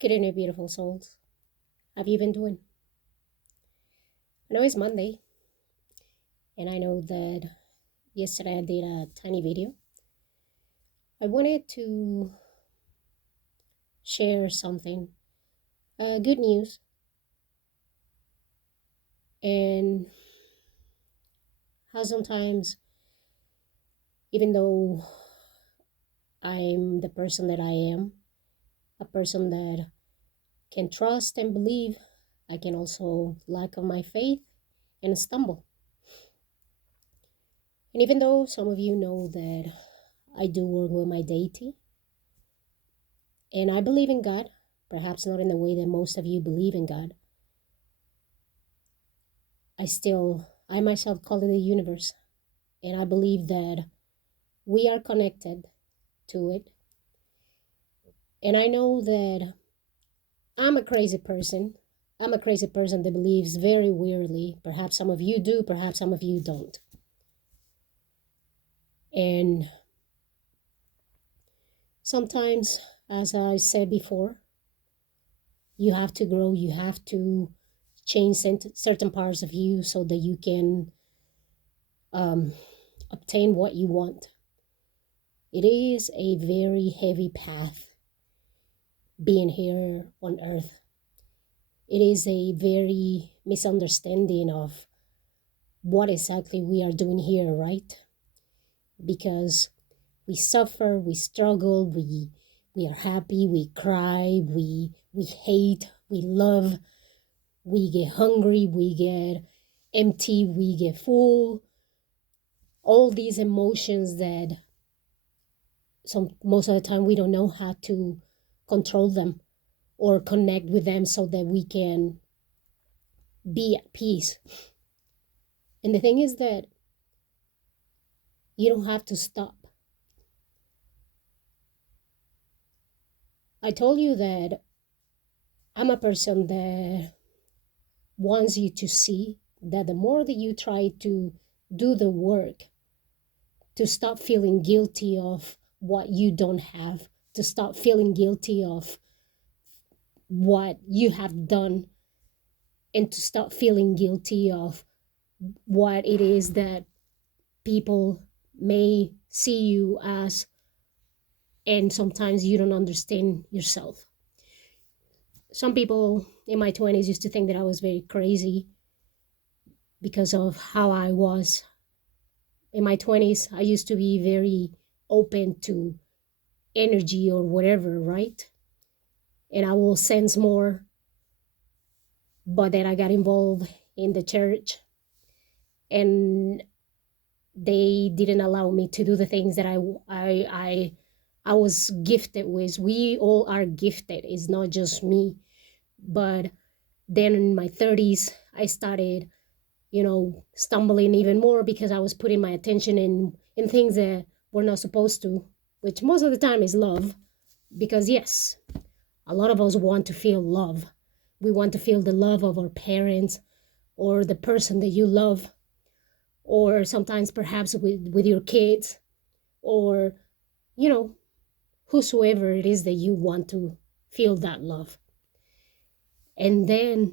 Good evening, beautiful souls. How have you been doing? I know it's Monday, and I know that yesterday I did a tiny video. I wanted to share something, good news, and how sometimes, even though I'm the person that I am, a person that can trust and believe, I can also lack of my faith and stumble. And even though some of you know that I do work with my deity, and I believe in God, perhaps not in the way that most of you believe in God, I myself call it the universe. And I believe that we are connected to it. And I know that I'm a crazy person. I'm a crazy person that believes very weirdly. Perhaps some of you do, perhaps some of you don't. And sometimes, as I said before, you have to grow, you have to change certain parts of you so that you can obtain what you want. It is a very heavy path being here on earth. It is a very misunderstanding of what exactly we are doing here, right? Because we suffer, we struggle, we are happy, we cry, we hate, we love, we get hungry, we get empty, we get full. All these emotions that most of the time we don't know how to control them or connect with them so that we can be at peace. And the thing is that you don't have to stop. I told you that I'm a person that wants you to see that the more that you try to do the work, to stop feeling guilty of what you don't have, to stop feeling guilty of what you have done, and to stop feeling guilty of what it is that people may see you as, and sometimes you don't understand yourself. Some people in my 20s used to think that I was very crazy because of how I was. In my 20s, I used to be very open to energy or whatever, right? And I will sense more. But then I got involved in the church, and they didn't allow me to do the things that I was gifted with. We all are gifted. It's not just me. But then in my 30s, I started, stumbling even more because I was putting my attention in things that were not supposed to, which most of the time is love. Because yes, a lot of us want to feel love. We want to feel the love of our parents or the person that you love, or sometimes perhaps with your kids, or, you know, whosoever it is that you want to feel that love. And then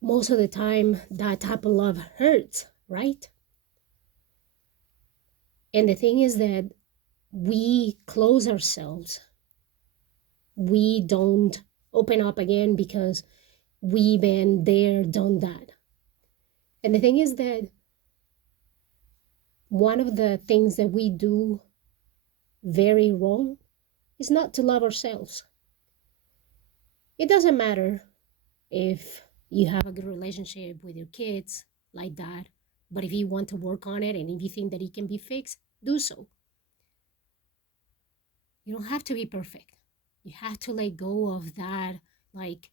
most of the time, that type of love hurts, right? And the thing is that we close ourselves. We don't open up again because we've been there, done that. And the thing is that one of the things that we do very wrong is not to love ourselves. It doesn't matter if you have a good relationship with your kids like that, but if you want to work on it and if you think that it can be fixed, do so. You don't have to be perfect. You have to let go of that, like,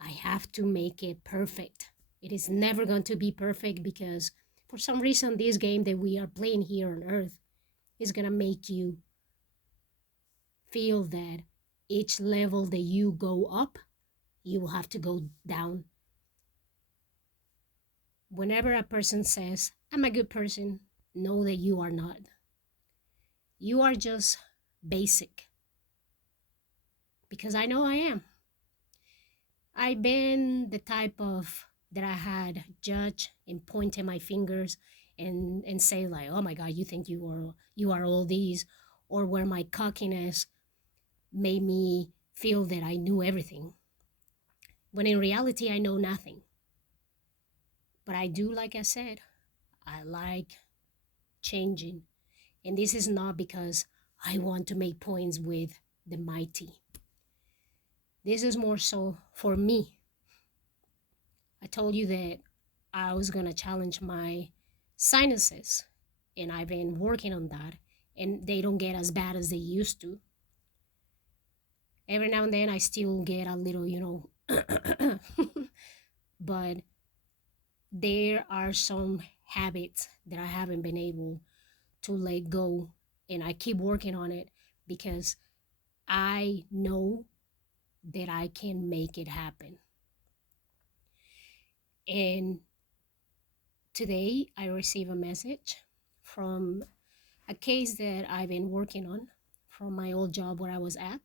I have to make it perfect. It is never going to be perfect because for some reason, this game that we are playing here on Earth is going to make you feel that each level that you go up, you will have to go down. Whenever a person says, I'm a good person, know that you are not. You are just basic. because I know I am. I've been the type of that I had judge and pointing my fingers and say like, oh my God, you think you are all these, or where my cockiness made me feel that I knew everything. When in reality I know nothing. But I do, like I said, I like changing. And this is not because I want to make points with the mighty. This is more so for me. I told you that I was going to challenge my sinuses, and I've been working on that, and they don't get as bad as they used to. Every now and then I still get a little, but there are some habits that I haven't been able to let go, and I keep working on it because I know that I can make it happen. And today I received a message from a case that I've been working on from my old job where I was at.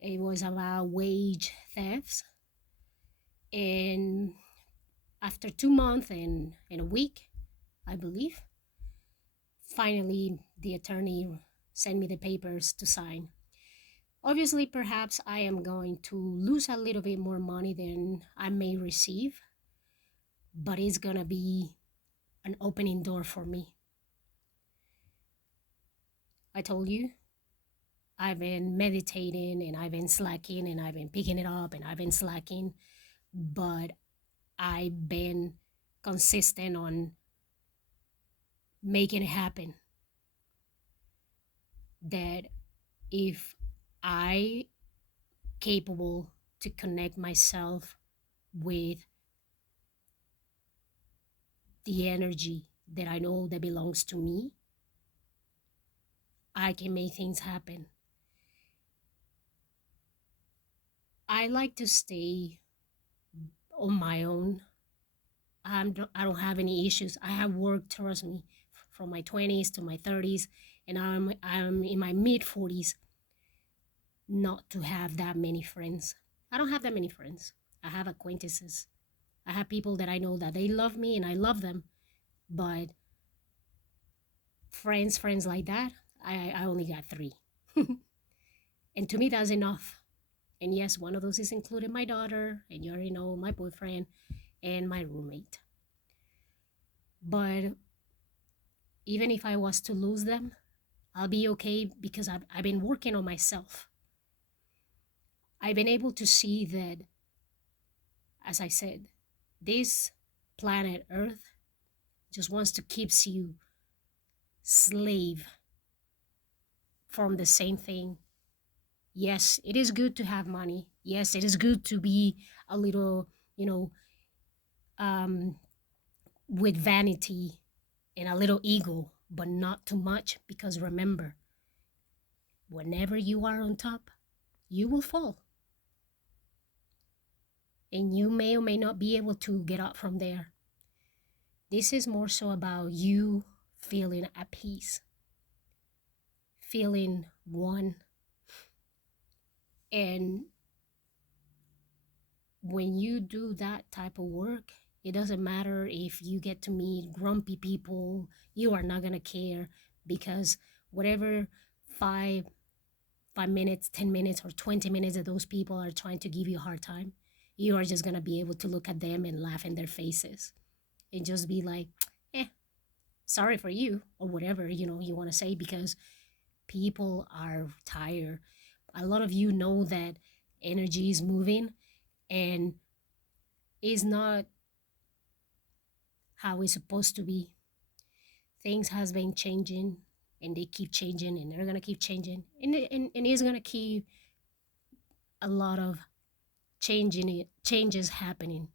It was about wage thefts. And after 2 months and a week, I believe, finally the attorney sent me the papers to sign. Obviously, perhaps I am going to lose a little bit more money than I may receive, but it's going to be an opening door for me. I told you, I've been meditating and I've been slacking and I've been picking it up and I've been slacking, but I've been consistent on making it happen. That if I capable to connect myself with the energy that I know that belongs to me, I can make things happen. I like to stay on my own. I don't have any issues. I have worked, trust me, from my 20s to my 30s, and I'm in my mid 40s, not to have that many friends. I don't have that many friends. I have acquaintances. I have people that I know that they love me and I love them, but friends like that, I only got three. And to me, that's enough. And yes, one of those is including my daughter, and you already know my boyfriend and my roommate. But even if I was to lose them, I'll be okay because I've been working on myself. I've been able to see that, as I said, this planet Earth just wants to keep you slave from the same thing. Yes, it is good to have money. Yes, it is good to be a little, you know, um, with vanity and a little ego, but not too much, because remember, whenever you are on top, you will fall. And you may or may not be able to get up from there. This is more so about you feeling at peace, feeling one. And when you do that type of work, it doesn't matter if you get to meet grumpy people, you are not going to care, because whatever 5 minutes, 10 minutes, or 20 minutes that those people are trying to give you a hard time, you are just going to be able to look at them and laugh in their faces and just be like, eh, sorry for you, or whatever, you want to say, because people are tired. A lot of you know that energy is moving and is not how it's supposed to be. Things has been changing and they keep changing and they're going to keep changing, and it's going to keep a lot of changes happening.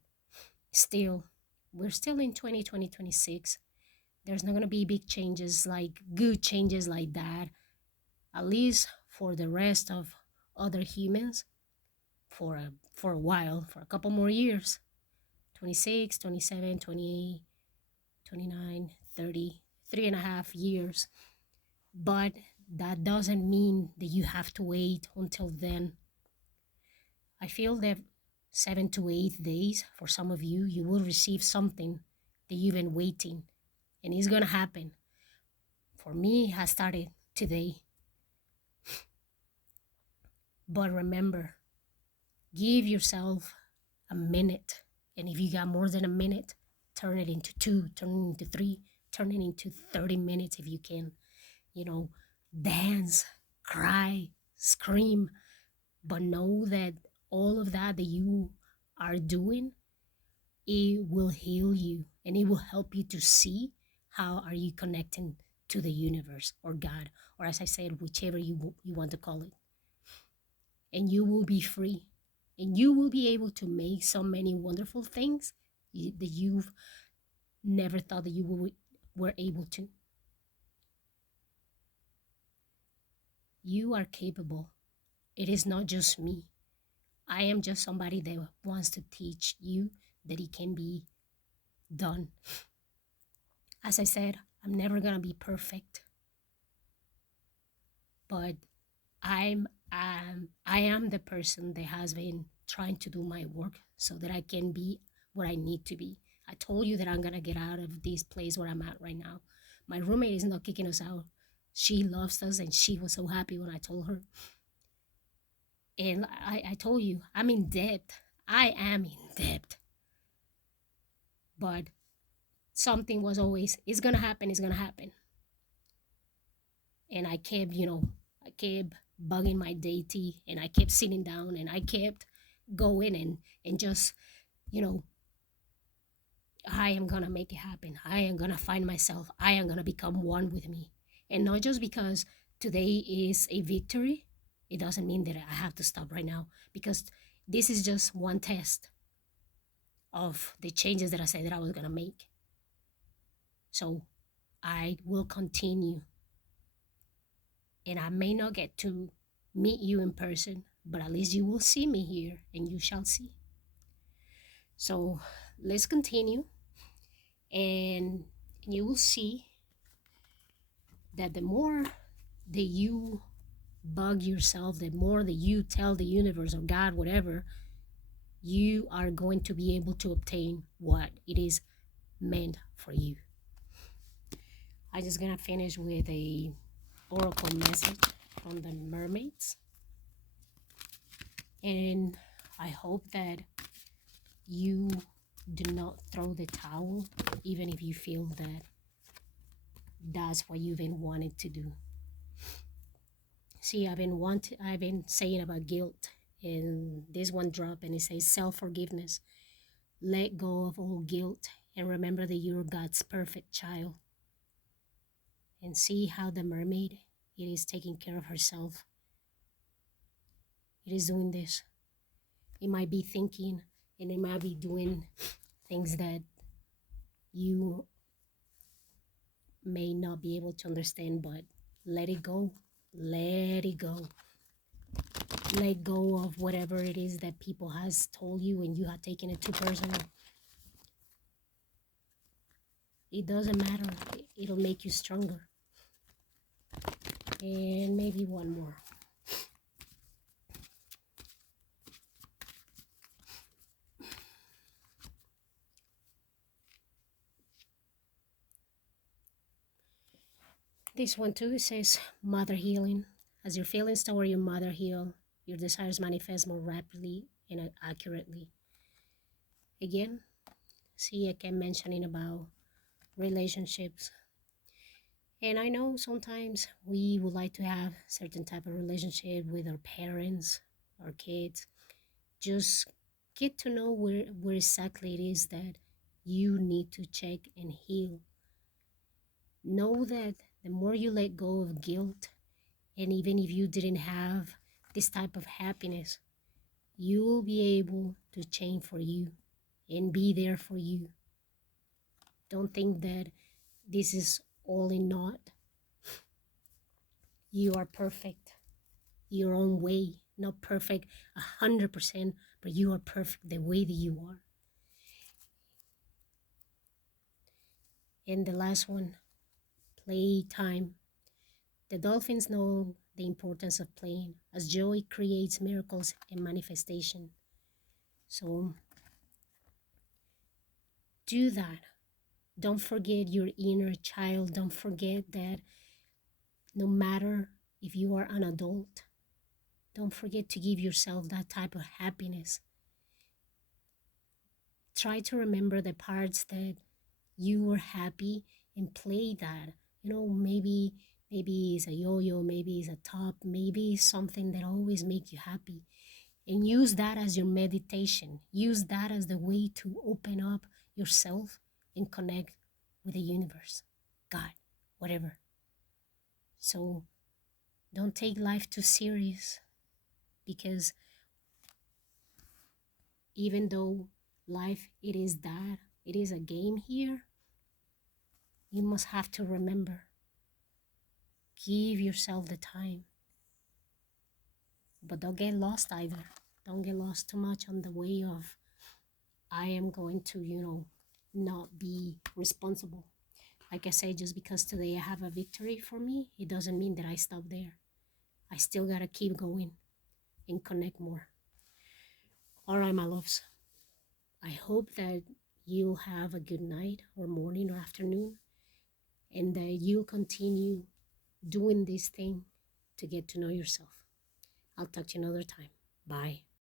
Still, we're still in 2026. There's not going to be big changes, like good changes like that, at least for the rest of other humans, for a while, for a couple more years. 26, 27, 28, 29, 30, 3.5 years. But that doesn't mean that you have to wait until then. I feel that 7 to 8 days, for some of you, you will receive something that you've been waiting, and it's gonna happen. For me, it has started today. But remember, give yourself a minute. And if you got more than a minute, turn it into 2, turn it into 3, turn it into 30 minutes if you can. You know, dance, cry, scream, but know that all of that you are doing, it will heal you and it will help you to see how are you connecting to the universe or God, or as I said, whichever you want to call it. And you will be free, and you will be able to make so many wonderful things that you've never thought that were able to. You are capable. It is not just me. I am just somebody that wants to teach you that it can be done. As I said, I'm never gonna be perfect, but I am the person that has been trying to do my work so that I can be what I need to be. I told you that I'm gonna get out of this place where I'm at right now. My roommate is not kicking us out. She loves us and she was so happy when I told her. And I told you, I'm in debt. I am in debt. But something was always, it's gonna happen, it's gonna happen. And I kept, I kept bugging my deity, and I kept sitting down, and I kept going and just, you know, I am gonna make it happen. I am gonna find myself. I am gonna become one with me. And not just because today is a victory, it doesn't mean that I have to stop right now, because this is just one test of the changes that I said that I was gonna make. So I will continue. And I may not get to meet you in person, but at least you will see me here and you shall see. So let's continue, and you will see that the more that you bug yourself, the more that you tell the universe or God, whatever, you are going to be able to obtain what it is meant for you. I'm just gonna finish with a oracle message from the mermaids, and I hope that you do not throw the towel, even if you feel that that's what you've been wanting to do. See, I've been saying about guilt, and this one drop, and it says self-forgiveness. Let go of all guilt and remember that you're God's perfect child. And see how the mermaid, it is taking care of herself. It is doing this. It might be thinking, and it might be doing things that you may not be able to understand, but let it go. Let it go. Let go of whatever it is that people has told you and you have taken it too personal. It doesn't matter. It'll make you stronger. And maybe one more. This one too, it says mother healing. As your feelings toward your mother heal, your desires manifest more rapidly and accurately. Again, see, I kept mentioning about relationships. And I know sometimes we would like to have certain type of relationship with our parents, our kids. Just get to know where exactly it is that you need to check and heal. Know that the more you let go of guilt, and even if you didn't have this type of happiness, you will be able to change for you and be there for you. Don't think that this is all in naught. You are perfect your own way, not perfect 100%, but you are perfect the way that you are. And the last one, playtime. The dolphins know the importance of playing, as joy creates miracles and manifestation. So do that. Don't forget your inner child. Don't forget that no matter if you are an adult, don't forget to give yourself that type of happiness. Try to remember the parts that you were happy and play that. Maybe it's a yo-yo, maybe it's a top, maybe it's something that always make you happy. And use that as your meditation. Use that as the way to open up yourself and connect with the universe, God, whatever. So don't take life too serious, because even though life, it is a game here, you must have to remember, give yourself the time, but don't get lost either. Don't get lost too much on the way of, I am going to, not be responsible. Like I say, just because today I have a victory for me, it doesn't mean that I stop there. I still gotta keep going and connect more. All right, my loves. I hope that you'll have a good night or morning or afternoon, and that you'll continue doing this thing to get to know yourself. I'll talk to you another time. Bye.